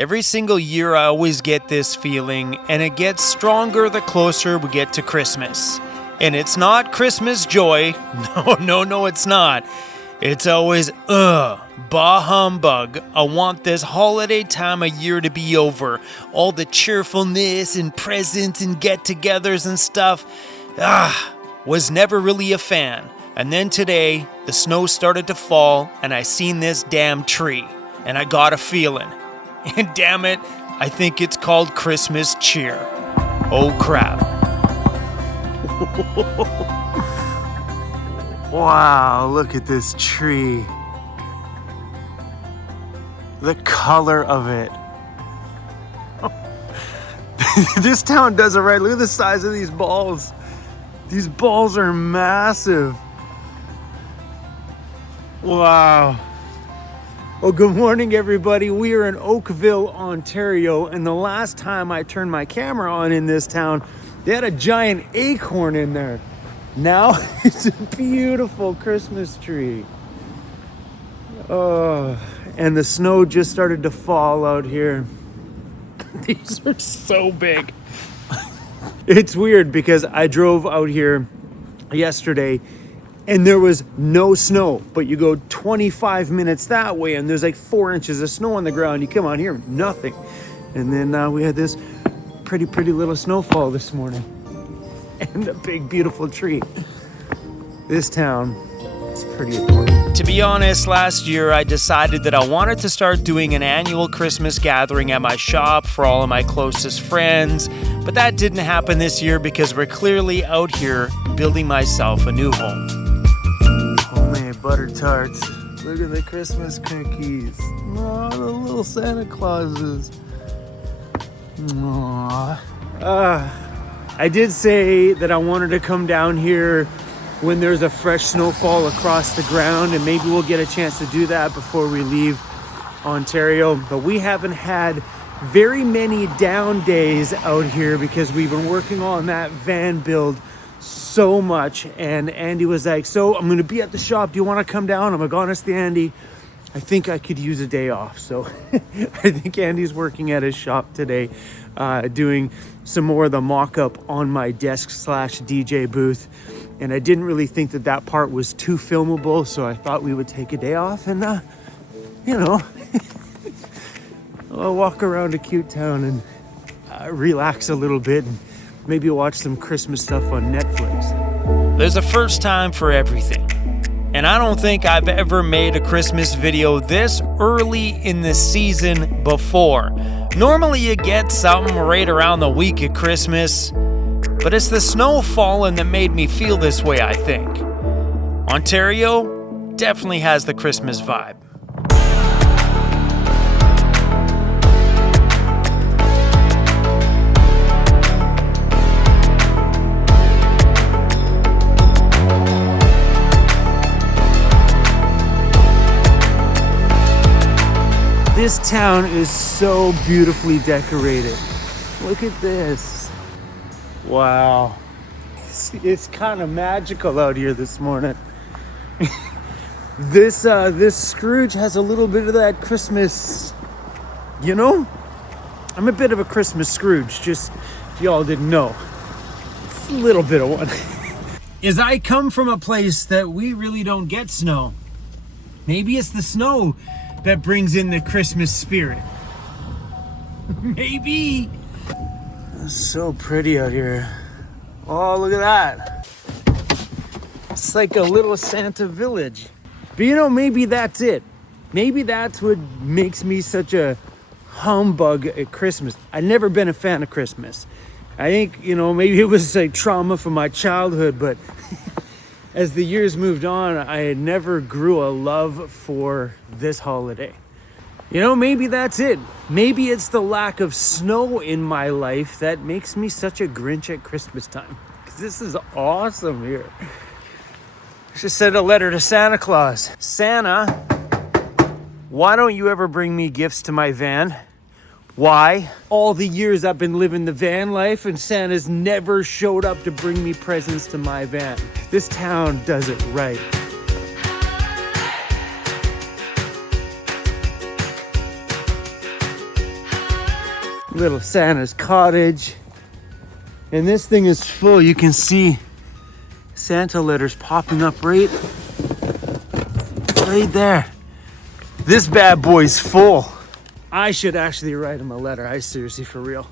Every single year I always get this feeling, and it gets stronger the closer we get to Christmas. And it's not Christmas joy. No, it's not. It's always, bah humbug. I want this holiday time of year to be over. All the cheerfulness and presents and get-togethers and stuff. Was never really a fan. And then today, the snow started to fall, and I seen this damn tree. And I got a feeling. And damn it, I think it's called Christmas cheer. Oh crap. Wow, look at this tree. The color of it. This town does it right. Look at the size of these balls. These balls are massive. Wow. Well, good morning, everybody. We are in Oakville, Ontario, and the last time I turned my camera on in this town, they had a giant acorn in there. Now it's a beautiful Christmas tree. Oh, and the snow just started to fall out here. These are so big. It's weird because I drove out here yesterday and there was no snow, but you go 25 minutes that way and there's like 4 inches of snow on the ground. You come out here, nothing. And then we had this pretty little snowfall this morning and a big, beautiful tree. This town is pretty important. To be honest, last year I decided that I wanted to start doing an annual Christmas gathering at my shop for all of my closest friends, but that didn't happen this year because we're clearly out here building myself a new home. Homemade butter tarts. Look at the Christmas cookies. Oh, the little Santa Clauses. I did say that I wanted to come down here when there's a fresh snowfall across the ground, and maybe we'll get a chance to do that before we leave Ontario. But we haven't had very many down days out here because we've been working on that van build so much. And Andy was like, so I'm gonna be at the shop. Do you wanna come down? I'm like, honestly, Andy, I think I could use a day off. So I think Andy's working at his shop today, doing some more of the mock-up on my desk / DJ booth. And I didn't really think that part was too filmable, so I thought we would take a day off and, I'll walk around a cute town and relax a little bit and maybe watch some Christmas stuff on Netflix. There's a first time for everything. And I don't think I've ever made a Christmas video this early in the season before. Normally you get something right around the week of Christmas, but it's the snow falling that made me feel this way, I think. Ontario definitely has the Christmas vibe. This town is so beautifully decorated. Look at this. Wow. It's kind of magical out here this morning. This Scrooge has a little bit of that Christmas, I'm a bit of a Christmas Scrooge, just if y'all didn't know. It's a little bit of one. As I come from a place that we really don't get snow. Maybe it's the snow that brings in the Christmas spirit. Maybe. It's so pretty out here. Oh, look at that. It's like a little Santa village. But maybe that's it. Maybe that's what makes me such a humbug at Christmas. I've never been a fan of Christmas. I think, maybe it was like trauma from my childhood, but as the years moved on, I never grew a love for this holiday. Maybe that's it. Maybe it's the lack of snow in my life that makes me such a Grinch at Christmas time. Because this is awesome here. I should send a letter to Santa Claus. Santa, why don't you ever bring me gifts to my van? Why? All the years I've been living the van life and Santa's never showed up to bring me presents to my van. This town does it right. Little Santa's cottage. And this thing is full. You can see Santa letters popping up right there. This bad boy's full. I should actually write him a letter. I seriously, for real.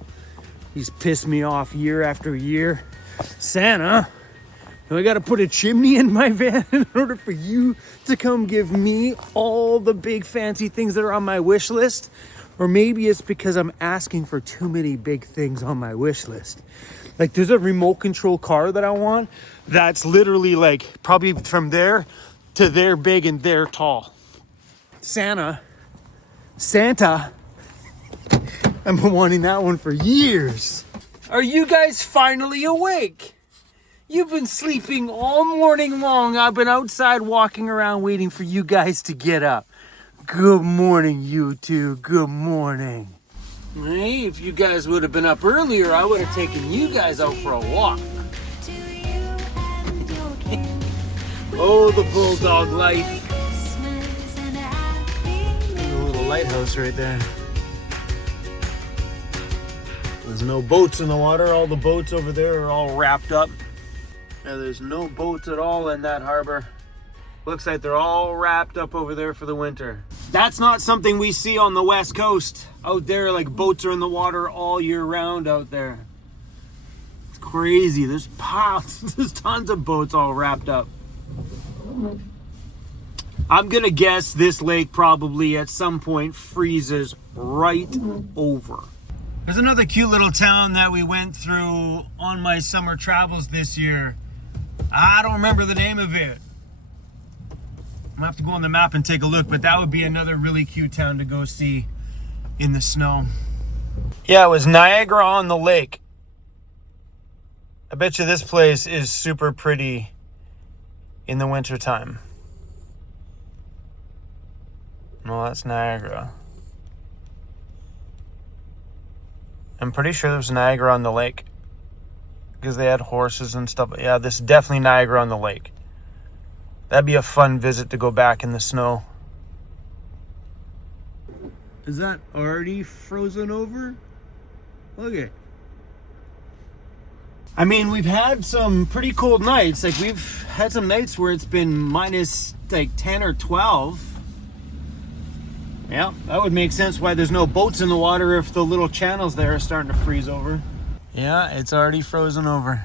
He's pissed me off year after year. Santa, do I gotta put a chimney in my van in order for you to come give me all the big fancy things that are on my wish list? Or maybe it's because I'm asking for too many big things on my wish list. Like there's a remote control car that I want that's literally like probably from there to there big and there tall. Santa, I've been wanting that one for years. Are you guys finally awake? You've been sleeping all morning long. I've been outside walking around waiting for you guys to get up. Good morning, you two. Good morning. Hey, if you guys would have been up earlier, I would have taken you guys out for a walk. Oh, the bulldog life. There's a little lighthouse right there. There's no boats in the water. All the boats over there are all wrapped up. Yeah, there's no boats at all in that harbor. Looks like they're all wrapped up over there for the winter. That's not something we see on the West Coast. Out there, like boats are in the water all year round out there. It's crazy. There's piles, there's tons of boats all wrapped up. I'm gonna guess this lake probably at some point freezes right over. There's another cute little town that we went through on my summer travels this year. I don't remember the name of it. I'm gonna have to go on the map and take a look, but that would be another really cute town to go see in the snow. Yeah, it was Niagara on the Lake. I bet you this place is super pretty in the wintertime. No, that's Niagara. I'm pretty sure there was Niagara on the Lake because they had horses and stuff. Yeah, this is definitely Niagara on the Lake. That'd be a fun visit to go back in the snow. Is that already frozen over? Look at it. I mean, we've had some pretty cold nights. Like we've had some nights where it's been minus like 10 or 12. Yeah, that would make sense why there's no boats in the water if the little channels there are starting to freeze over. Yeah, it's already frozen over.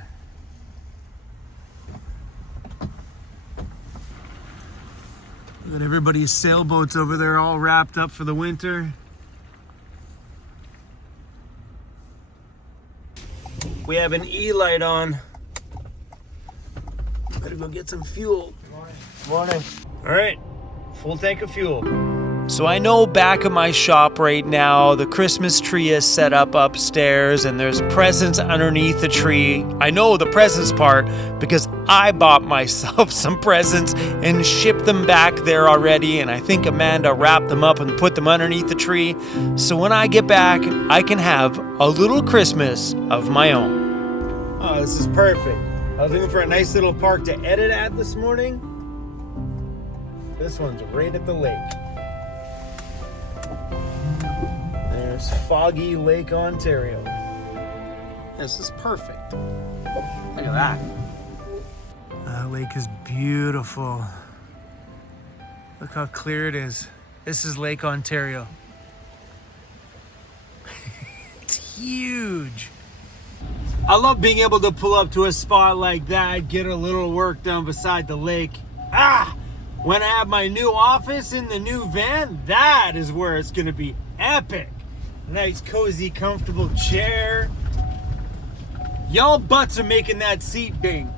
Look at everybody's sailboats over there all wrapped up for the winter. We have an E-light on. Better go get some fuel. Morning. All right, full tank of fuel. So I know back in my shop right now, the Christmas tree is set up upstairs and there's presents underneath the tree. I know the presents part because I bought myself some presents and shipped them back there already. And I think Amanda wrapped them up and put them underneath the tree. So when I get back, I can have a little Christmas of my own. Oh, this is perfect. I was looking for a nice little park to edit at this morning. This one's right at the lake. There's foggy Lake Ontario. This is perfect. Look at that. That lake is beautiful. Look how clear it is. This is Lake Ontario. It's huge. I love being able to pull up to a spot like that, get a little work done beside the lake. When I have my new office in the new van, that is where it's gonna be epic. Nice, cozy, comfortable chair. Y'all butts are making that seat ding.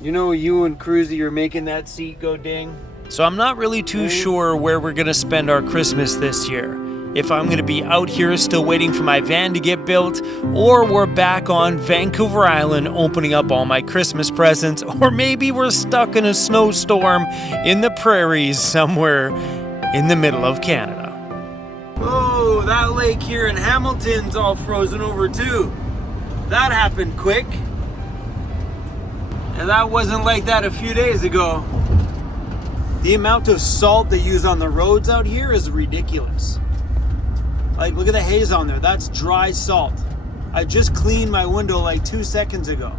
You know, you and Cruzy are making that seat go ding. So I'm not really too sure where we're gonna spend our Christmas this year. If I'm gonna be out here still waiting for my van to get built, or we're back on Vancouver Island opening up all my Christmas presents, or maybe we're stuck in a snowstorm in the prairies somewhere in the middle of Canada. Oh, that lake here in Hamilton's all frozen over too. That happened quick. And that wasn't like that a few days ago. The amount of salt they use on the roads out here is ridiculous. Like, look at the haze on there. That's dry salt. I just cleaned my window like 2 seconds ago.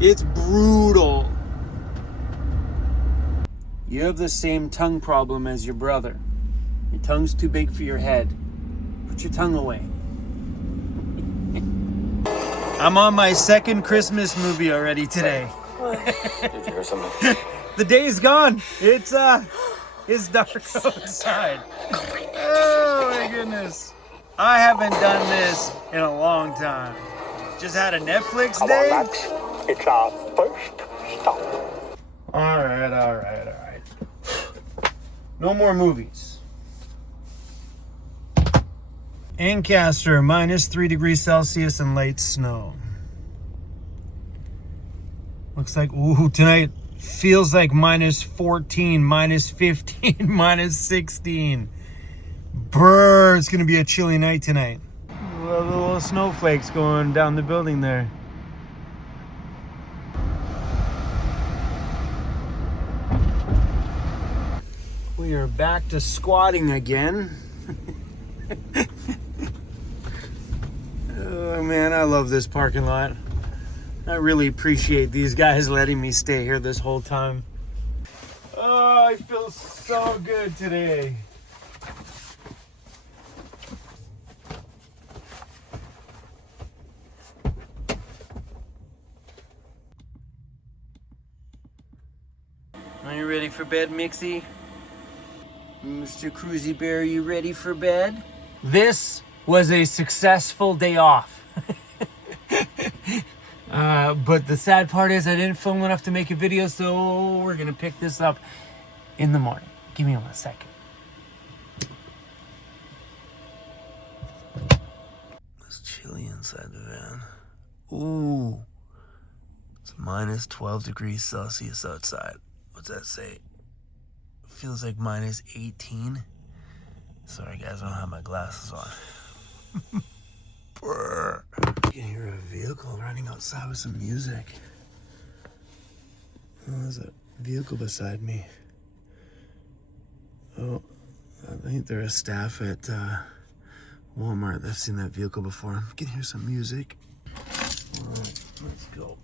It's brutal. You have the same tongue problem as your brother. Your tongue's too big for your head. Put your tongue away. I'm on my second Christmas movie already today. Did you hear something? The day's gone. It's dark outside. Oh my goodness. I haven't done this in a long time. Just had a Netflix day. Come on, Max. It's our first stop. All right. No more movies. Ancaster, -3 degrees Celsius and light snow. Looks like, ooh, tonight feels like -14, -15, -16. Brr, it's gonna be a chilly night tonight. Well, the little snowflakes going down the building there. We are back to squatting again. Oh man, I love this parking lot. I really appreciate these guys letting me stay here this whole time. Oh, I feel so good today. Are you ready for bed, Mixie? Mr. Cruzy Bear, you ready for bed? This was a successful day off. But the sad part is I didn't film enough to make a video, so we're gonna pick this up in the morning. Give me 1 second. It's chilly inside the van. Ooh. It's -12 degrees Celsius outside. What's that say? Feels like -18. Sorry guys, I don't have my glasses on. Brr. You can hear a vehicle running outside with some music. Oh, there's a vehicle beside me. Oh, I think they're a staff at Walmart. I've seen that vehicle before. You can hear some music. All right, let's go.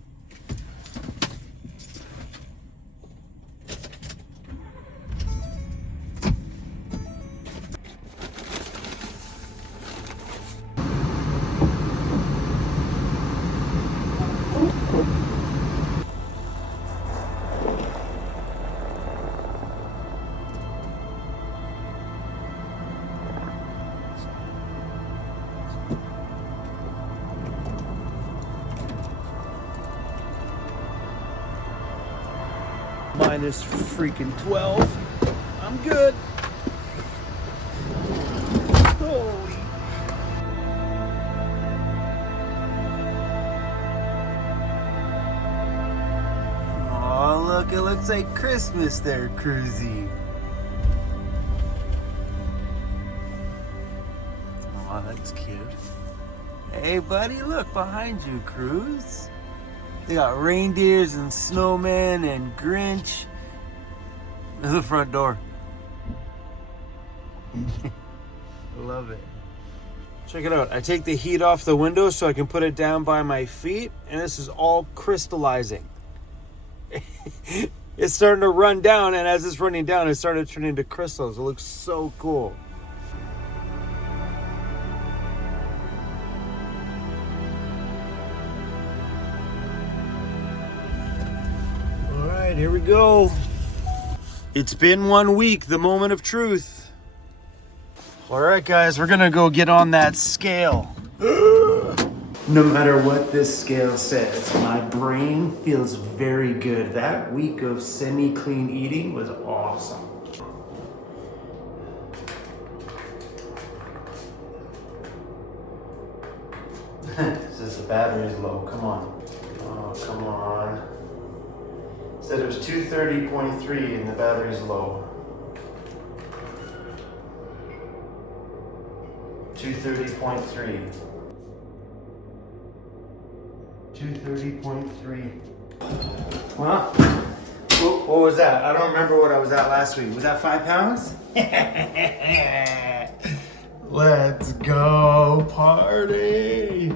-12. I'm good. Holy. Oh, look, it looks like Christmas there, Cruzy. Oh, that's cute. Hey, buddy, look behind you, Cruz. They got reindeers and snowmen and Grinch. There's the front door. Love it. Check it out. I take the heat off the window so I can put it down by my feet, and this is all crystallizing. It's starting to run down, and as it's running down, it started turning into crystals. It looks so cool. All right, here we go. It's been 1 week, the moment of truth. All right, guys, we're gonna go get on that scale. No matter what this scale says, my brain feels very good. That week of semi-clean eating was awesome. It says the battery's low, come on. Oh, come on. Said it was 230.3 and the battery's low. 230.3. 230.3. Huh? What was that? I don't remember what I was at last week. Was that 5 pounds? Let's go party.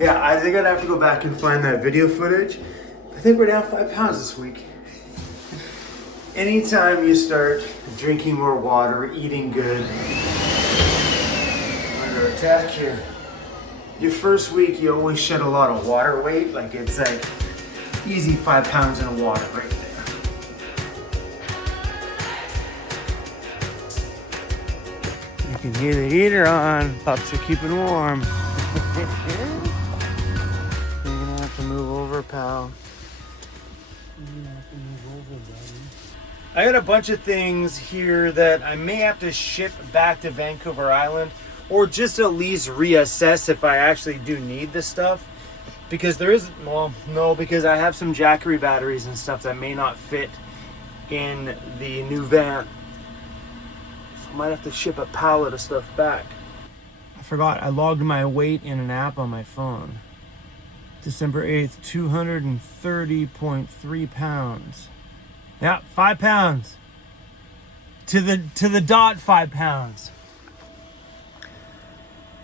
Yeah, I think I'd have to go back and find that video footage. I think we're down 5 pounds this week. Anytime you start drinking more water, eating good, under attack here. Your first week, you always shed a lot of water weight. Like it's like easy 5 pounds in water right there. You can hear the heater on. Pups are keeping warm. You're gonna have to move over, pal. I got a bunch of things here that I may have to ship back to Vancouver Island, or just at least reassess if I actually do need this stuff. Because there is, well, no, because I have some Jackery batteries and stuff that may not fit in the new van. So I might have to ship a pallet of stuff back. I forgot, I logged my weight in an app on my phone. December 8th, 230.3 pounds. Yeah, 5 pounds. To the dot 5 pounds.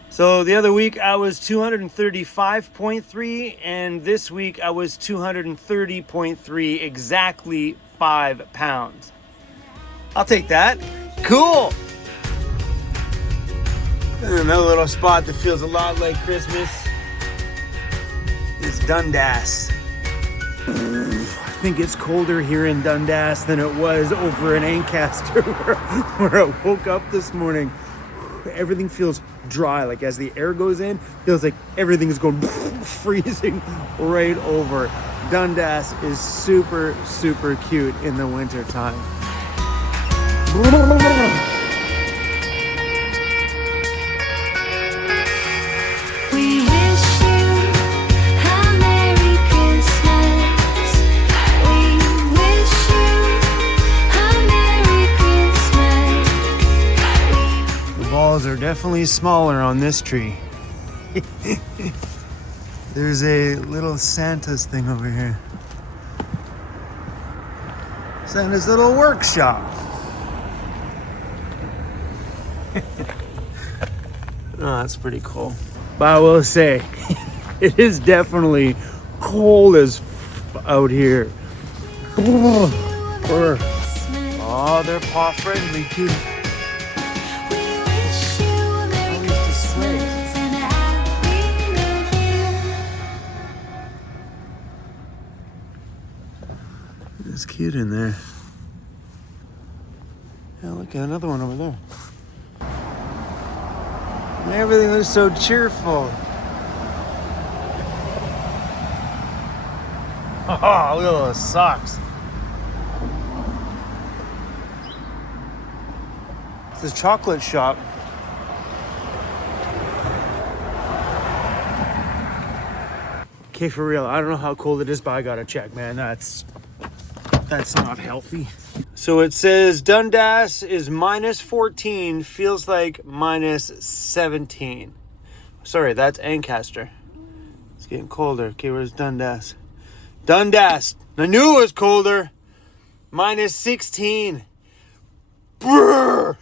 So the other week I was 235.3, and this week I was 230.3, exactly 5 pounds. I'll take that. Cool. And another little spot that feels a lot like Christmas is Dundas. I think it's colder here in Dundas than it was over in Ancaster where I woke up this morning. Everything feels dry, like as the air goes in, feels like everything is going freezing right over. Dundas is super, super cute in the winter time. We wish you a Merry Christmas. We wish you a Merry Christmas. The balls are definitely smaller on this tree. There's a little Santa's thing over here. Santa's little workshop. Oh, that's pretty cool. But I will say, it is definitely cold as out here. Oh, they're paw friendly too. We wish you a Merry Christmas and a Happy New Year. It's cute in there. Yeah, look at another one over there. And everything looks so cheerful. Oh, look at those socks. It's a chocolate shop. Okay, for real, I don't know how cold it is, but I gotta check, man. That's not healthy. So it says Dundas is minus 14, feels like minus 17. Sorry, that's Ancaster. It's getting colder. Okay, where's Dundas? Dundas! I knew it was colder. Minus 16. Brrr!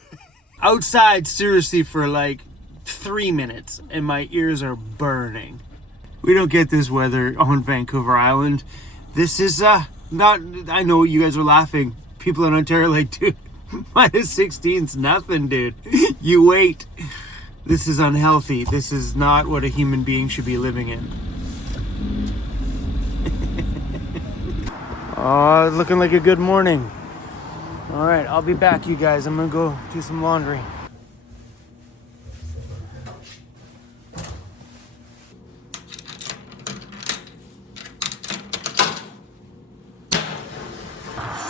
Outside, seriously, for like 3 minutes, and my ears are burning. We don't get this weather on Vancouver Island. This is, not, I know you guys are laughing. People in Ontario are like, dude, minus 16's nothing, dude. You wait. This is unhealthy. This is not what a human being should be living in. Oh, it's looking like a good morning. All right, I'll be back, you guys. I'm gonna go do some laundry.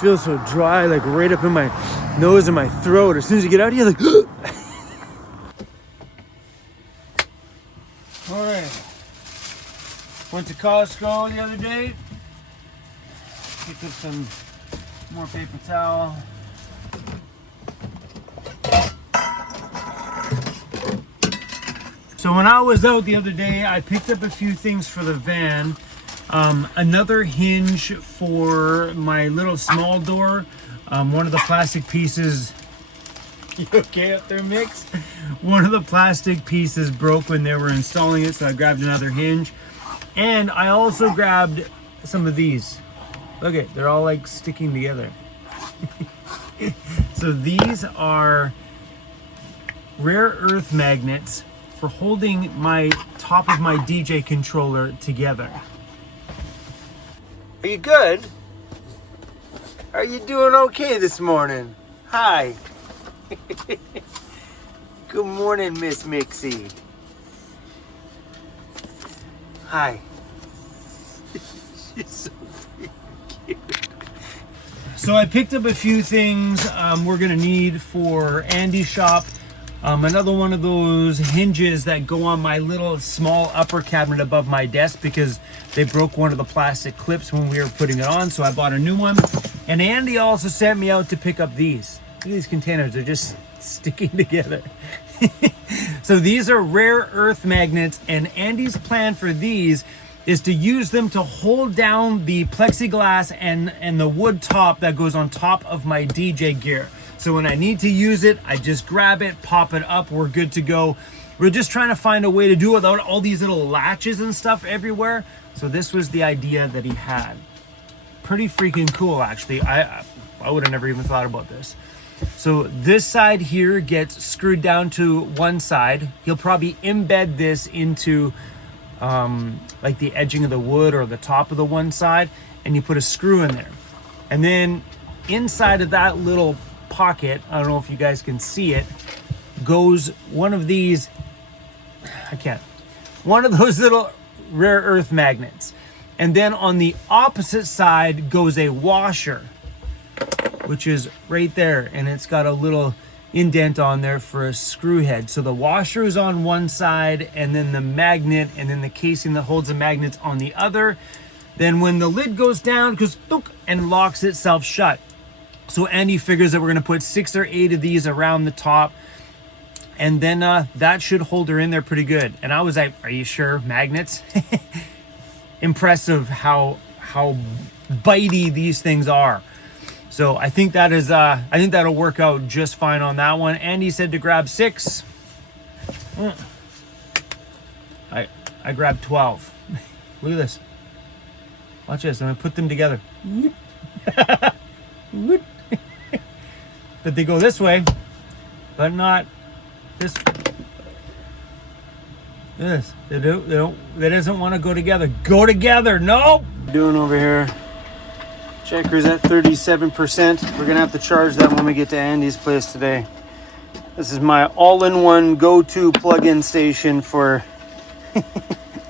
Feels so dry, like right up in my nose and my throat. As soon as you get out here, like, all right. Went to Costco the other day. Picked up some more paper towel. So when I was out the other day, I picked up a few things for the van. Another hinge for my little small door. One of the plastic pieces You okay up there, Mix? One of the plastic pieces broke when they were installing it, so I grabbed another hinge. And I also grabbed some of these. Look at, they're all like sticking together. So these are rare earth magnets for holding my top of my DJ controller together. Are you good? Are you doing okay this morning? Hi. Good morning, Miss Mixie. Hi. She's so freaking cute. So I picked up a few things we're gonna need for Andy's shop. Another one of those hinges that go on my little small upper cabinet above my desk because they broke one of the plastic clips when we were putting it on, so I bought a new one. And Andy also sent me out to pick up these. Look at these containers, they're just sticking together. So these are rare earth magnets, and Andy's plan for these is to use them to hold down the plexiglass and the wood top that goes on top of my DJ gear. So when I need to use it, I just grab it, pop it up, we're good to go. We're just trying to find a way to do it without all these little latches and stuff everywhere. So this was the idea that he had. Pretty freaking cool, actually. I would have never even thought about this. So this side here gets screwed down to one side. He'll probably embed this into like the edging of the wood or the top of the one side, and you put a screw in there. And then inside of that little pocket, I don't know if you guys can see it, goes one of these, one of those little rare earth magnets. And then on the opposite side goes a washer, which is right there, and it's got a little indent on there for a screw head. So the washer is on one side, and then the magnet, and then the casing that holds the magnets on the other. Then when the lid goes down, it goes book and locks itself shut. So Andy figures that we're gonna put 6 or 8 of these around the top, and then that should hold her in there pretty good. And I was like, are you sure? Magnets? Impressive how bitey these things are. So I think that is I think that'll work out just fine on that one. Andy said to grab 6. I grabbed 12. Look at this. Watch this. I'm gonna put them together. But they go this way, but not this. This. They doesn't want to go together. Go together. Nope. Doing over here. Checker's at 37%. We're gonna have to charge that when we get to Andy's place today. This is my all-in-one go-to plug-in station for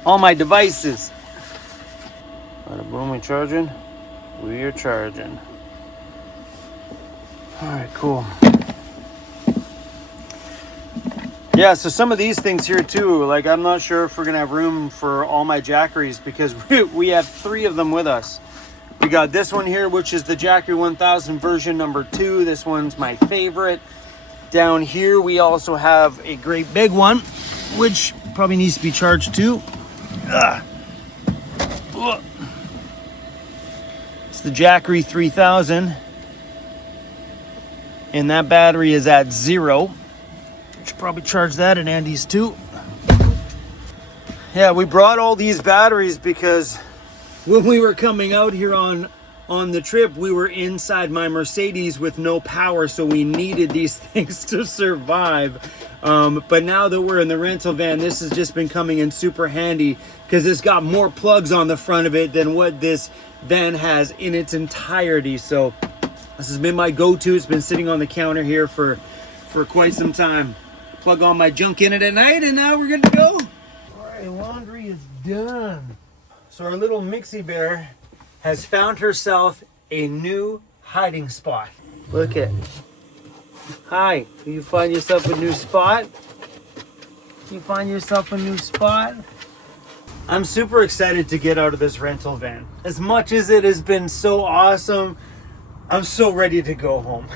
all my devices. Bada boom, we charging? We are charging. All right, cool. Yeah, so some of these things here too, like I'm not sure if we're gonna have room for all my Jackeries because we have 3 of them with us. We got this one here, which is the Jackery 1000 version number 2. This one's my favorite. Down here, we also have a great big one, which probably needs to be charged too. It's the Jackery 3000. And that battery is at 0. Should probably charge that in Andy's too. Yeah, we brought all these batteries because when we were coming out here on the trip, we were inside my Mercedes with no power, so we needed these things to survive. But now that we're in the rental van, this has just been coming in super handy because it's got more plugs on the front of it than what this van has in its entirety. So this has been my go-to. It's been sitting on the counter here for quite some time. Plug all my junk in it at night, and now we're good to go. All right, laundry is done. So our little Mixie Bear has found herself a new hiding spot. Look at. Hi, do you find yourself a new spot? You find yourself a new spot? I'm super excited to get out of this rental van. As much as it has been so awesome, I'm so ready to go home.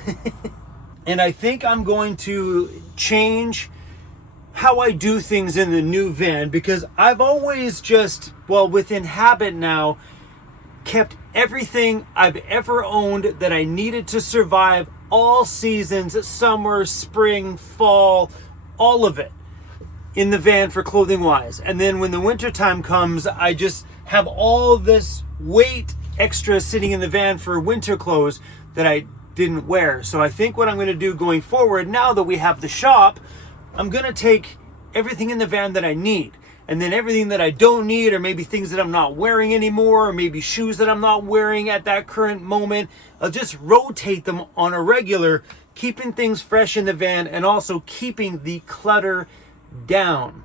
And I think I'm going to change how I do things in the new van because I've always just, well, within habit now, kept everything I've ever owned that I needed to survive all seasons, summer, spring, fall, all of it in the van for clothing wise. And then when the winter time comes, I just have all this weight extra sitting in the van for winter clothes that I didn't wear. So I think what I'm going to do going forward, now that we have the shop, I'm going to take everything in the van that I need. And then everything that I don't need, or maybe things that I'm not wearing anymore, or maybe shoes that I'm not wearing at that current moment, I'll just rotate them on a regular, keeping things fresh in the van and also keeping the clutter down.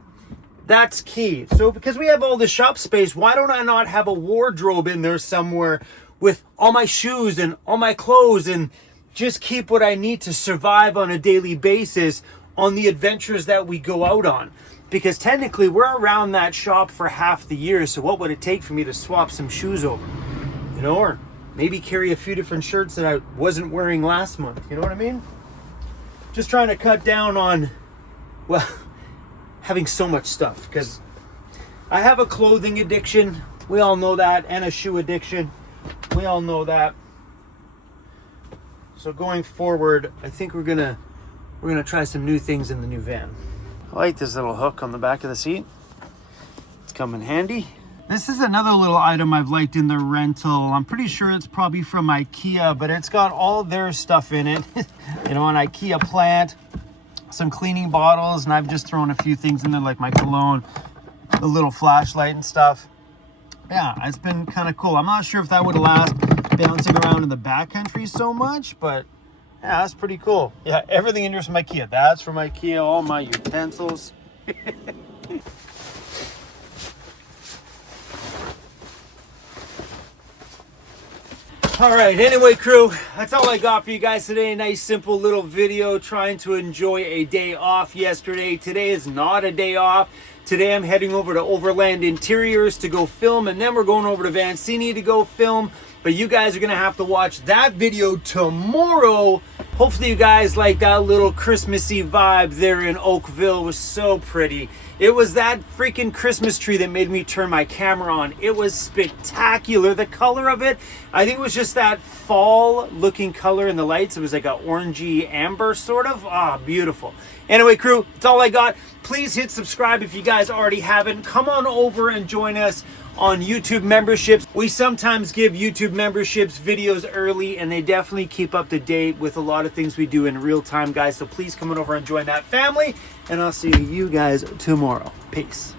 That's key. So because we have all the shop space, why don't I not have a wardrobe in there somewhere with all my shoes and all my clothes, and just keep what I need to survive on a daily basis on the adventures that we go out on? Because technically we're around that shop for half the year, so what would it take for me to swap some shoes over? You know, or maybe carry a few different shirts that I wasn't wearing last month. You know what I mean? Just trying to cut down on, well, having so much stuff, because I have a clothing addiction. We all know that. And a shoe addiction. We all know that. So going forward, I think we're gonna try some new things in the new van. I like this little hook on the back of the seat. It's come in handy. This is another little item I've liked in the rental. I'm pretty sure it's probably from IKEA, but it's got all their stuff in it. You know, an IKEA plant, some cleaning bottles, and I've just thrown a few things in there like my cologne, a little flashlight and stuff. Yeah, it's been kind of cool. I'm not sure if that would last bouncing around in the backcountry so much, but yeah, that's pretty cool. Yeah, everything in here is from IKEA. That's from IKEA, all my utensils. All right, anyway, crew, that's all I got for you guys today. A nice, simple little video trying to enjoy a day off yesterday. Today is not a day off. Today I'm heading over to Overland Interiors to go film, and then we're going over to Vancity to go film. But you guys are going to have to watch that video tomorrow. Hopefully you guys like that little Christmassy vibe there in Oakville. It was so pretty. It was that freaking Christmas tree that made me turn my camera on. It was spectacular. The color of it, I think it was just that fall looking color in the lights. It was like a orangey amber sort of. Ah, beautiful. Anyway, crew, that's all I got. Please hit subscribe if you guys already haven't. Come on over and join us on YouTube memberships. We sometimes give YouTube memberships videos early, and they definitely keep up to date with a lot of things we do in real time, guys. So please come on over and join that family, and I'll see you guys tomorrow. Peace.